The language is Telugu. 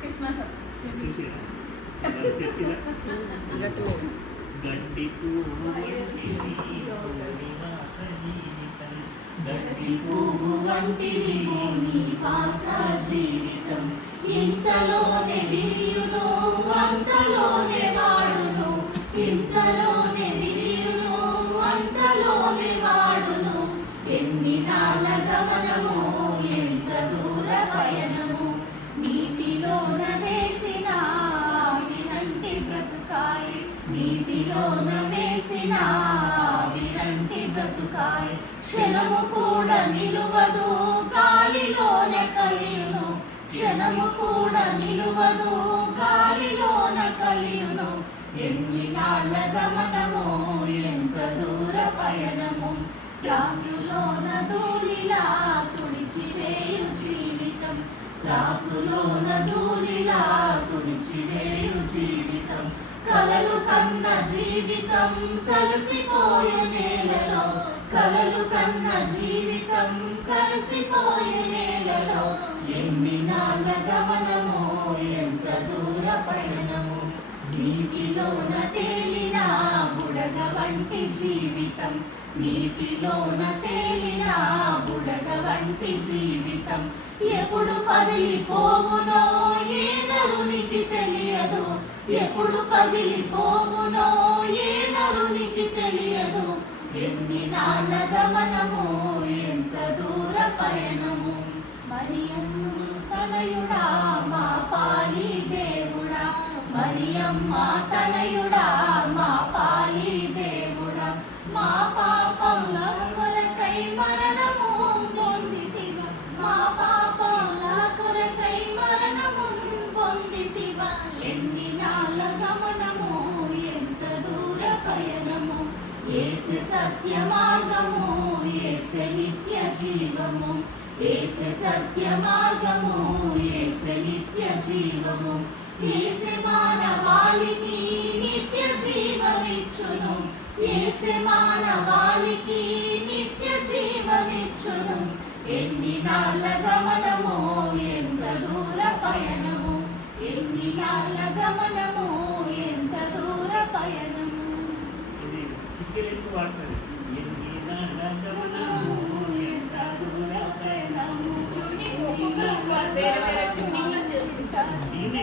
క్రిస్మస్ గడ్డి పువ్వు వంటిది భూనివాస జీవితం, ఇంతలోనే విరియును అంతలోనే వాడును, ఇంతలోనే విరియును అంతలోనే వాడును. ఎన్ని నాళ్ళ గమనము ఎంత దూర పయనము, నీటిలోన వేసిన విరంటి బ్రతుకాయి, నీటిలోన వేసిన విరంటి బ్రతుకాయి. క్షణము కూడా నిలువదు గాలిలోన కలియును, క్షణము కూడా నిలువదు గాలిలోన కలియును. ఎన్ని నాళ్ళ గమనము ఎంత దూర పయనము, త్రాసులోన ధూళిలా తుడిచివేయు జీవితం, త్రాసులోన ధూళిలా తుడిచివేయు జీవితం. కలలు కన్న జీవితం కలిసిపోయే నేలలో, కలలు కన్న జీవితం కలిసిపోయే నేలలో. ఎన్ని నాళ్ళ గమనము ఎంత దూర పయనము, నీటిలోన తేలిన బుడగ వంటి జీవితం, నీటిలోన తేలిన బుడగ వంటి జీవితం. ఎప్పుడు పగిలిపోవునో ఏ నరునికి తెలియదు, ఎప్పుడు పగిలిపోవునో ఏ నరునికి తెలియదు. ఎన్ని నాళ్ళ గమనము ఎంత దూర పయనము. మరియమ్మ తనయుడా మా పాలి దేవుడా, మరియమ్మ తనయుడా మా పాలి దేవుడా. మా పాపముల కొరకై మరణము పొందితివా, మా పాపముల కొరకై మరణము పొందితివా. ఎన్ని నాళ్ళ గమనము ఎంత దూర పయనము. యేసు సత్య మార్గము, యేసు నిత్య జీవము, యేసు సత్య మార్గము, యేసు నిత్య జీవము. యేసు మానవాళికి నిత్య జీవమిచ్చును, యేసు మానవాళికి నిత్య జీవమిచ్చును. ఎన్ని నాళ్ళ గమనము ఎంత దూర పయనము, ఎన్ని నాళ్ళ గమనము ఎంత దూర పయనము. చిక్కిలిస్తూ వాడుతుంది. ఎన్ని నాళ్ళ గమనము ఎంత దూర పయనము. ట్యూనింగ్ ఒక్కొక్కరు వేరే వేరే ట్యూనింగ్ లో చేసుకుంటారు. దీన్నే